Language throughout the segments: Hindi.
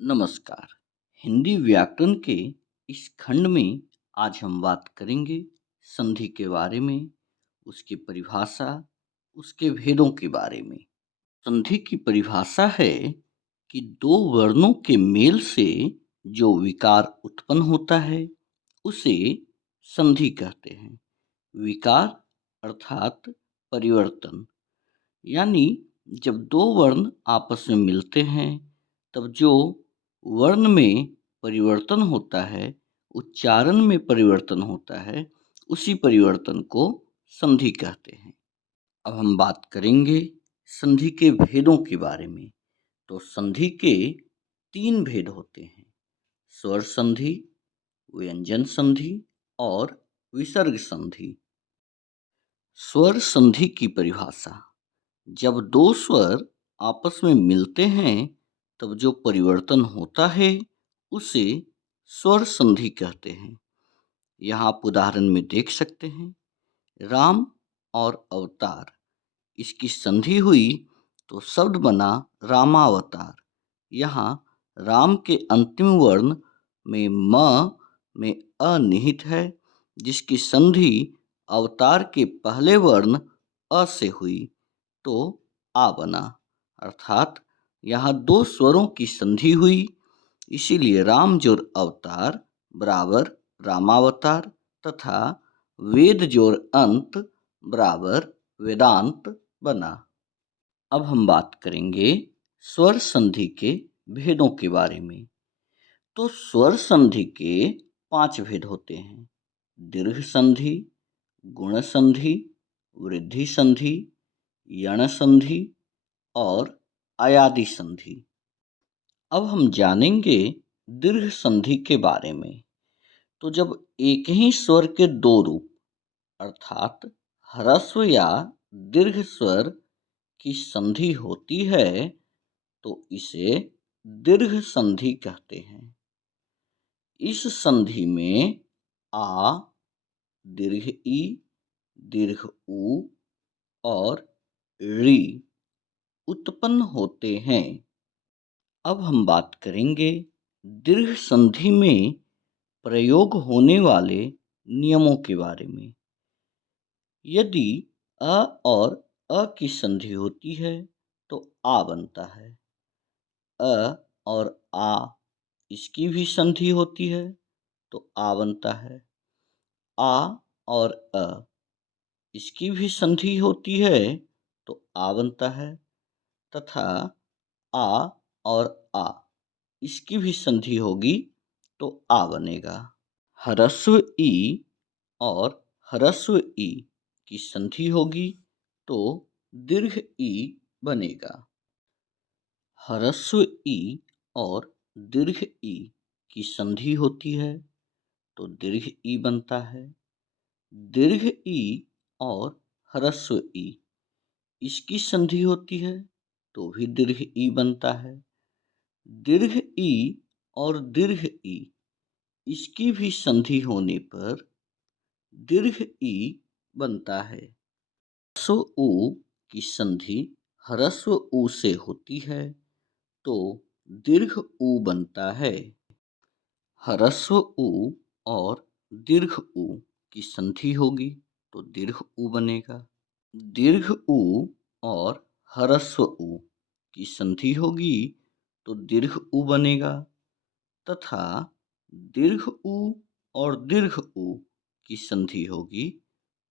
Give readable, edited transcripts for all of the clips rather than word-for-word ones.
नमस्कार। हिंदी व्याकरण के इस खंड में आज हम बात करेंगे संधि के बारे में, उसकी परिभाषा, उसके भेदों के बारे में। संधि की परिभाषा है कि दो वर्णों के मेल से जो विकार उत्पन्न होता है उसे संधि कहते हैं। विकार अर्थात परिवर्तन, यानी जब दो वर्ण आपस में मिलते हैं तब जो वर्ण में परिवर्तन होता है, उच्चारण में परिवर्तन होता है, उसी परिवर्तन को संधि कहते हैं। अब हम बात करेंगे संधि के भेदों के बारे में। तो संधि के तीन भेद होते हैं: स्वर संधि, व्यंजन संधि और विसर्ग संधि। स्वर संधि की परिभाषा: जब दो स्वर आपस में मिलते हैं तब जो परिवर्तन होता है उसे स्वर संधि कहते हैं। यहाँ आप उदाहरण में देख सकते हैं, राम और अवतार, इसकी संधि हुई तो शब्द बना रामावतार। यहाँ राम के अंतिम वर्ण में म में अ निहित है, जिसकी संधि अवतार के पहले वर्ण अ से हुई तो आ बना। अर्थात यहाँ दो स्वरों की संधि हुई, इसीलिए राम जोड़ अवतार बराबर रामावतार तथा वेद जोड़ अंत बराबर वेदांत बना। अब हम बात करेंगे स्वर संधि के भेदों के बारे में। तो स्वर संधि के 5 भेद होते हैं: दीर्घ संधि, गुण संधि, वृद्धि संधि, यण संधि और अयादि संधि। अब हम जानेंगे दीर्घ संधि के बारे में। तो जब एक ही स्वर के दो रूप अर्थात ह्रस्व या दीर्घ स्वर की संधि होती है तो इसे दीर्घ संधि कहते हैं। इस संधि में आ, दीर्घ ई, दीर्घ ऊ और ऋ उत्पन्न होते हैं। अब हम बात करेंगे दीर्घ संधि में प्रयोग होने वाले नियमों के बारे में। यदि अ और अ की संधि होती है तो आ बनता है। अ और आ इसकी भी संधि होती है तो आ बनता है। आ और अ इसकी भी संधि होती है तो आ बनता है तथा आ और आ इसकी भी संधि होगी तो आ बनेगा। ह्रस्व ई और ह्रस्व ई की संधि होगी तो दीर्घ ई बनेगा। ह्रस्व ई और दीर्घ ई की संधि होती है तो दीर्घ ई बनता है। दीर्घ ई और ह्रस्व ई इसकी संधि होती है तो भी दीर्घ ई बनता है। दीर्घ ई और दीर्घ ई इसकी भी संधि होने पर दीर्घ ई बनता है। ह्रस्व ऊ की संधि ह्रस्व ऊ से होती है तो दीर्घ ऊ बनता है। ह्रस्व ऊ और दीर्घ ऊ की संधि होगी तो दीर्घ ऊ बनेगा। दीर्घ ऊ और ह्रस्व ऊ की संधि होगी तो दीर्घ ऊ बनेगा तथा दीर्घ ऊ और दीर्घ ऊ की संधि होगी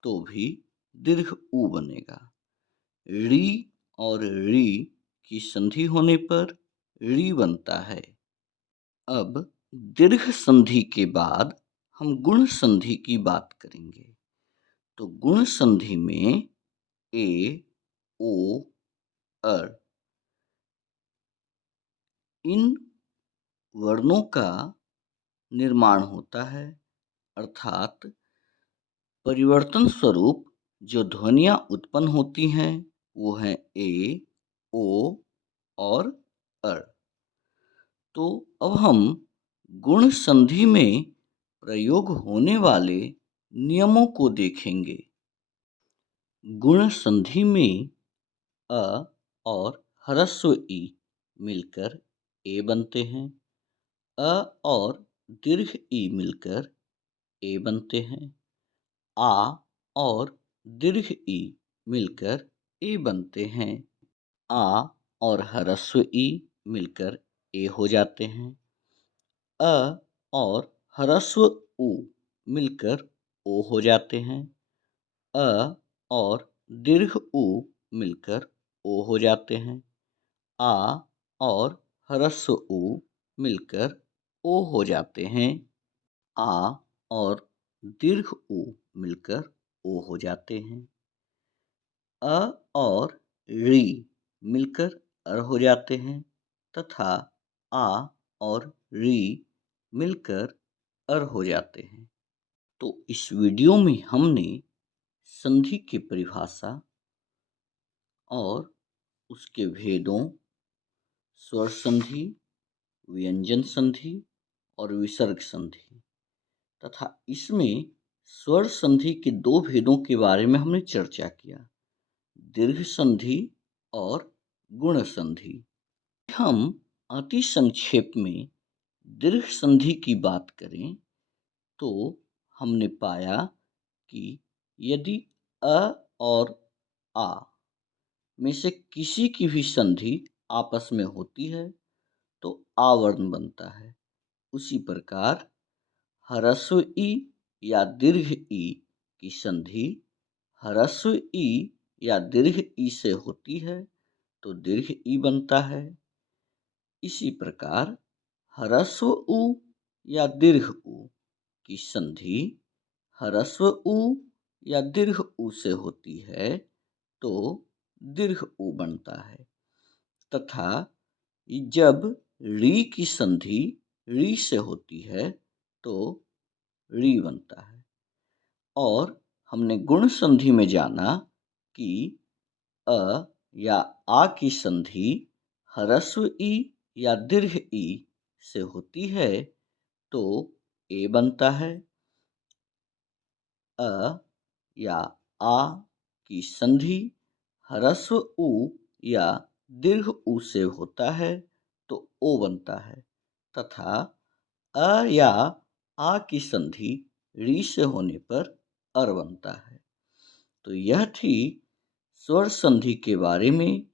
तो भी दीर्घ ऊ बनेगा। ऋ और ऋ की संधि होने पर ऋ बनता है। अब दीर्घ संधि के बाद हम गुण संधि की बात करेंगे। तो गुण संधि में ए, ओ, अर इन वर्णों का निर्माण होता है, अर्थात परिवर्तन स्वरूप जो ध्वनियाँ उत्पन्न होती हैं वो हैं ए, ओ और अर। तो अब हम गुण संधि में प्रयोग होने वाले नियमों को देखेंगे। गुण संधि में अ और ह्रस्व ई मिलकर ए बनते हैं। अ और दीर्घ ई मिलकर ए बनते हैं। आ और दीर्घ ई मिलकर ए बनते हैं। आ और ह्रस्व ई मिलकर ए हो जाते हैं। अ और ह्रस्व उ मिलकर ओ हो जाते हैं। अ और दीर्घ उ मिलकर ओ हो जाते हैं। आ और ह्रस्व उ मिलकर ओ हो जाते हैं। आ और दीर्घ उ मिलकर ओ हो जाते हैं। अ और ऋ मिलकर अर हो जाते हैं तथा आ और ऋ मिलकर अर हो जाते हैं। तो इस वीडियो में हमने संधि की परिभाषा और उसके भेदों, स्वर संधि, व्यंजन संधि और विसर्ग संधि तथा इसमें स्वर संधि के दो भेदों के बारे में हमने चर्चा किया, दीर्घ संधि और गुण संधि। हम अति संक्षेप में दीर्घ संधि की बात करें तो हमने पाया कि यदि अ और आ में से किसी की भी संधि आपस में होती है तो आ वर्ण बनता है। उसी प्रकार ह्रस्व ई या दीर्घ ई की संधि ह्रस्व ई या दीर्घ ई से होती है तो दीर्घ ई बनता है। इसी प्रकार ह्रस्व उ या दीर्घ उ की संधि ह्रस्व उ या दीर्घ उ से होती है तो दीर्घ उ बनता है तथा जब ऋ की संधि ऋ से होती है तो ऋ बनता है। और हमने गुण संधि में जाना कि अ या आ की संधि ह्रस्व ई या दीर्घ ई से होती है तो ए बनता है। अ या आ की संधि ह्रस्व उ या दीर्घ उ से होता है तो ओ बनता है तथा अ या आ की संधि ऋ से होने पर अर बनता है। तो यह थी स्वर संधि के बारे में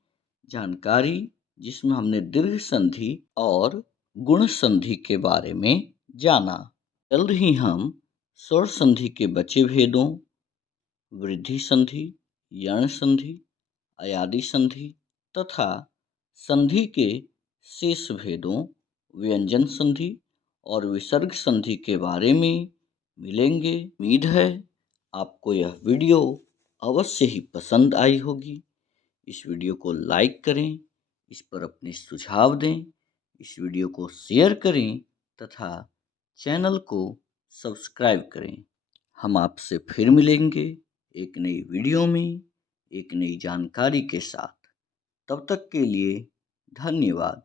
जानकारी, जिसमें हमने दीर्घ संधि और गुण संधि के बारे में जाना। जल्द ही हम स्वर संधि के बचे भेदों, वृद्धि संधि, यण संधि, अयादि संधि तथा संधि के शेष भेदों, व्यंजन संधि और विसर्ग संधि के बारे में मिलेंगे। उम्मीद है आपको यह वीडियो अवश्य ही पसंद आई होगी। इस वीडियो को लाइक करें, इस पर अपने सुझाव दें, इस वीडियो को शेयर करें तथा चैनल को सब्सक्राइब करें। हम आपसे फिर मिलेंगे एक नई वीडियो में, एक नई जानकारी के साथ। तब तक के लिए धन्यवाद।